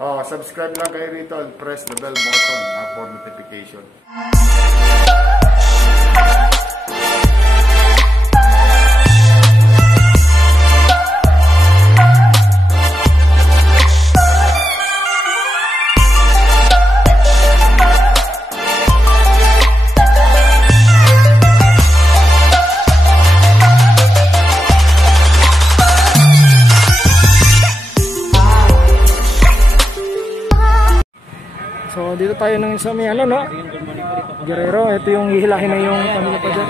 Oh, subscribe lang kayo rito and press the bell button for notification. So dito tayo ng isa may ano no? Guerrero, ito yung hihilahin na yung pamilya pa dyan.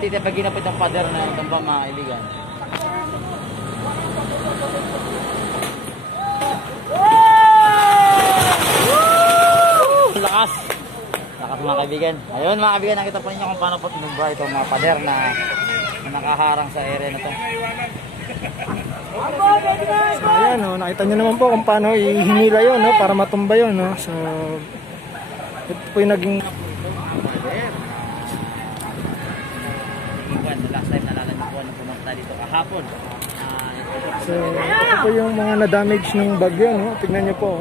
Titapagin na po itong pader na itong pamailigan. Lakas! Lakas mga kaibigan. Ayun mga kaibigan, nakita po ninyo kung paano po tinumba itong mga pader na nakaharang sa area na ito. So ayan o, nakita nyo naman po kung paano ihinila yun no, para matumba yun no. So ito po yung naging last time nalala nyo po na pumunta dito kahapon. So ito po yung mga na-damage ng bagyo no. Tignan nyo po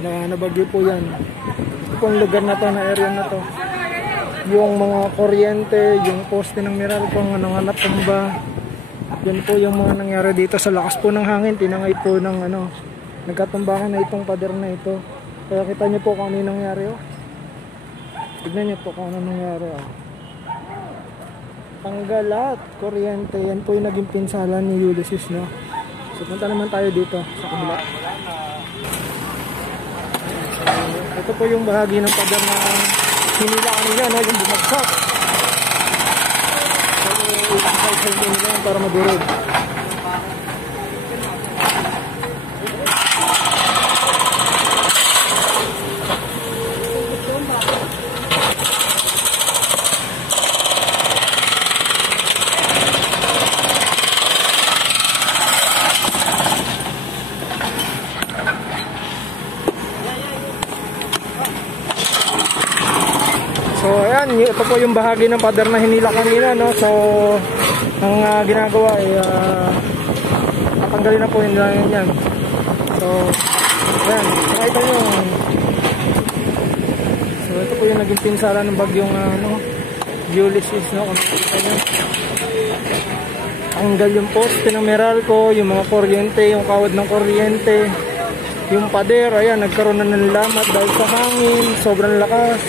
na nabagyo po yan. Ito po yung lugar na to, na area na to. Yung mga kuryente, yung poste ng Meralco ang natumba. Yan po yung mga nangyari dito sa lakas po ng hangin. Tinangay po ng ano, nagkatumbakan na itong pader na ito. Kaya kita nyo po kung ano yung nangyari oh. Tignan nyo po kung ano nangyari oh. Tanggal lahat, kuryente. Yan po yung naging pinsalan ni Ulysses no. So punta naman tayo dito sa kabila. So, ito po yung bahagi ng pader na hinila kanina no, yung bumagsak. So itakay nila yan para madurog. So ayan, ito po yung bahagi ng pader na hinila kanina no. So ang ginagawa ay tatanggalin na po yung nilangin yan. So ayan, nakita nyo. So ito po yung naging pinsala ng bagyong Ulysses no. Kung nakita nyo, tanggal yung poste ng Meralco, yung mga kuryente, yung kawad ng kuryente, yung pader, ayan, nagkaroon na ng lamat dahil sa hangin, sobrang lakas.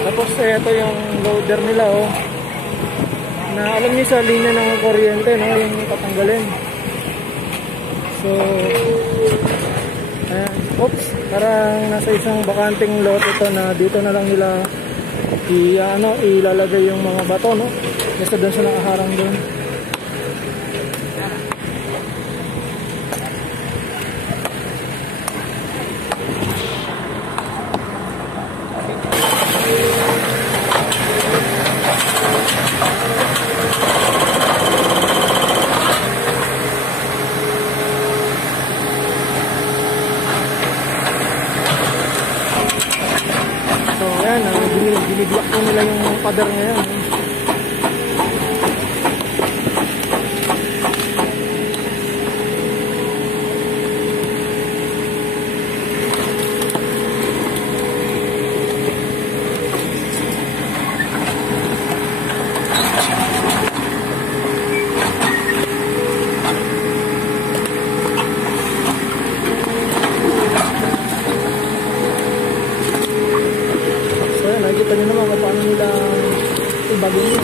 Tapos ito yung loader nila oh. Na alam niyo sa linya ng kuryente no, yung tatanggalin. So ayan, oops, parang nasa isang bakanting lot ito na dito na lang nila ilalagay yung mga bato no. Kasi doon sa nakaharang doon. Biniblock po nila yung pader ngayon. Nakikita nyo naman kung paano nila ibagin nyo.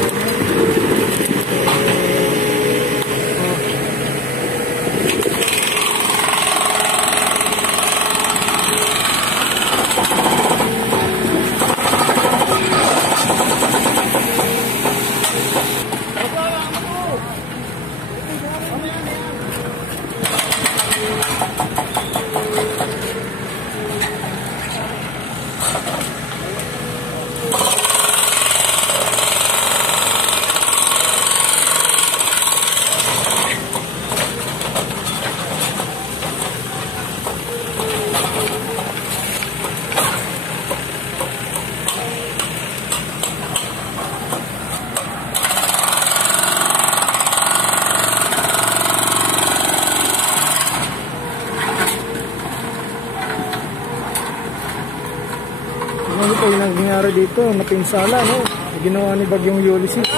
nangyari dito, napinsala, no? Ginawa ni Bagyong Ulysses.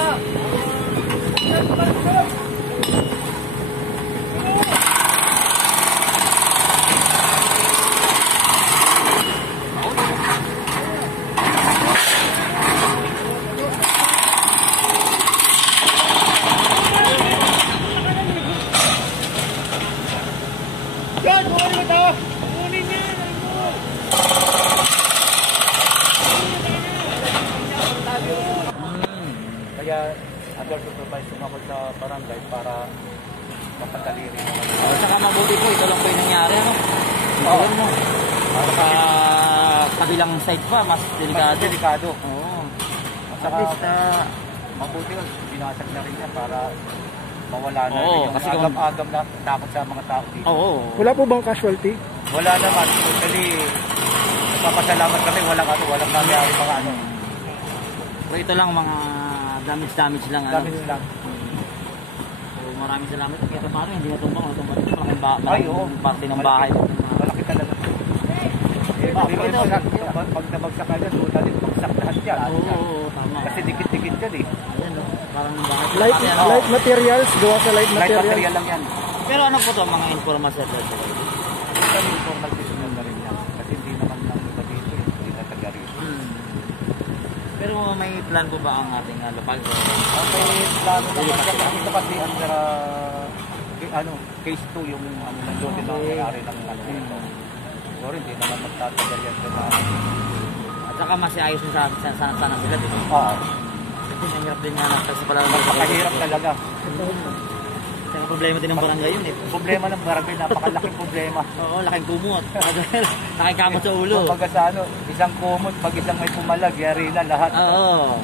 Kaya under supervisor ako sa barangay para mapadali rin naman. Saka mabuti po, ito lang po yung nangyari, ano? Oo. Mo. Para sa kabilang side pa, mas delikado. Delikado. Oo. At saka, mabuti ko, binasag na rin niya para mawala na Oo, rin yung kasi agam-agam na takot sa mga tao dito. Oo. Wala po bang casualty? Wala naman. Totally, nagpapasalamat kami. Walang nangyari mga ano. Pero ito lang mga damage lang. Ano? Damage lang. So maraming salamat. Kaya parang hindi natumbang. Malaking Ay, oo. parte ng bahay. Malaki talaga. Pag nabagsak ka dyan, doon natin bagsak lahat yan. Oo, tama. Kasi dikit-dikit yan eh. Ayan, no? Parang bahay. Light materials, gawa sa light Light materials. material lang yan. Pero ano po to mga informal set? Kami informal business na rin yan. Kasi hindi naman lang iba dito eh. Hindi na taga rito. Pero may plan po ba ang ating lapag? Okay, plano naman siya. Kasi ito kasi under case 2 yung nandun din ang nangyari ng siguro hindi naman magtatagal yan sa At saka mas ayos na sana sila dito. Oo. Kasi mahirap din nga sa pala. Napakahirap talaga. Kaya problema din ng barangay yun eh. Problema ng barangay, napakalaking problema. Oo, laking kumot. Laking kamot sa ulo. Pag sa isang kumot, pag isang may pumalag, yari na lahat. Oo.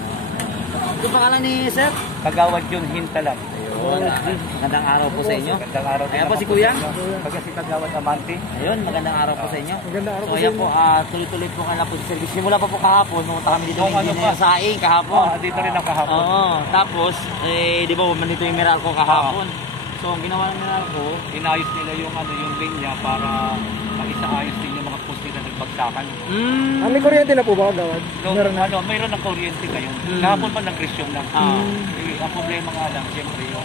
Ito pangalan ni Sir? Kagawad yun, hintalan. Magandang araw po sa inyo. Magandang araw. Ayan po si Kuya. Pag si Kagawad Amante. Ayun, magandang araw po sa inyo. Magandang araw So po sa ayan inyo. po, tuloy-tuloy po ang lapod service. Simula pa po kahapon, nung kami dito Nung ng ano engineer pa? sa Aing kahapon. Dito rin ang kahapon. Oo, tapos, di ba, manito yung Meralco kahapon. So, ang ginawa ng Meralco, Inayos nila yung linya para maisaayos din yung mga poste na nagbagsakan. May kuryente na po ba, Gawad? Nung Meron na. mayroon ng kuryente ngayon. Kahapon pa nag-resume lang. Ang problema nga lang, siyempre yung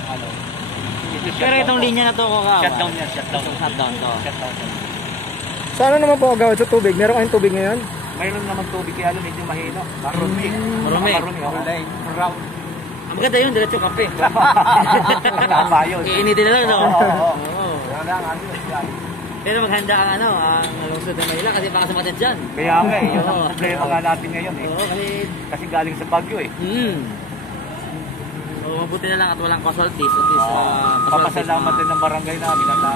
pero itong linya na to, shutdown niya, shutdown. Shutdown to. Shutdown. Sana naman po, Gawad, sa tubig. Meron kayong tubig ngayon? Mayroon naman tubig kaya medyo mahina. Marumi. Marumi. Round. Ang maganda yun, diretso kape. Tama yun. Iinitin na lang, no? Oo. Oo. Pero maghanda ang ang lungsod ng Manila kasi baka sumatit dyan. Kaya nga eh, yun ang problema nga natin ngayon eh. Oo, Kasi galing sa Baguio eh. So, mabuti na lang at walang casualties. At least, Papasalamat din ng barangay namin na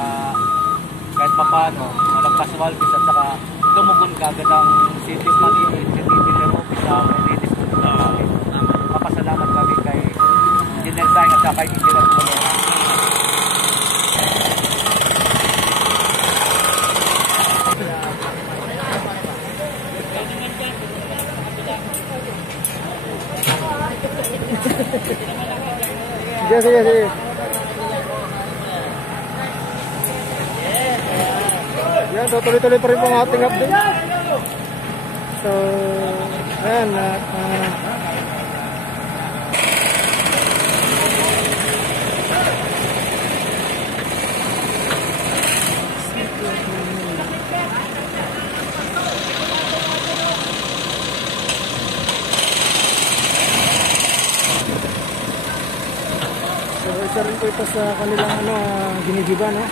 kahit pa paano, walang casualties at saka tumugon kagad ang City of Manila, City Office sa Ladies Food namin. Papasalamat kami kay Engineer Tang at saka kay Engineer Manila. Sige. Yan, so tuloy-tuloy pa rin po ang ating update. So, ayan, so, isa rin po ito sa kanilang ginigiba, no?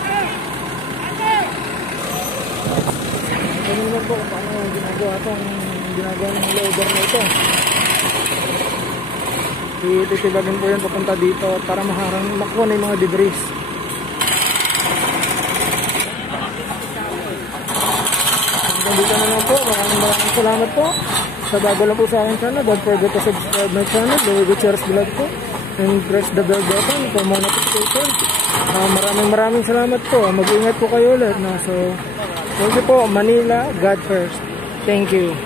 Ano naman po, paano ginagawa ng loader na ito? Titibagin po yan papunta dito para makuha na yung mga debris. Hanggang dito na lang po, maraming salamat po. Sa bago lang po sa aking channel, don't forget to subscribe my channel, Louie Gutierrez Vlog po, and press the bell button for more notifications. Maraming salamat po. Mag-ingat po kayo ulit. So, thank you po. Manila, God first. Thank you.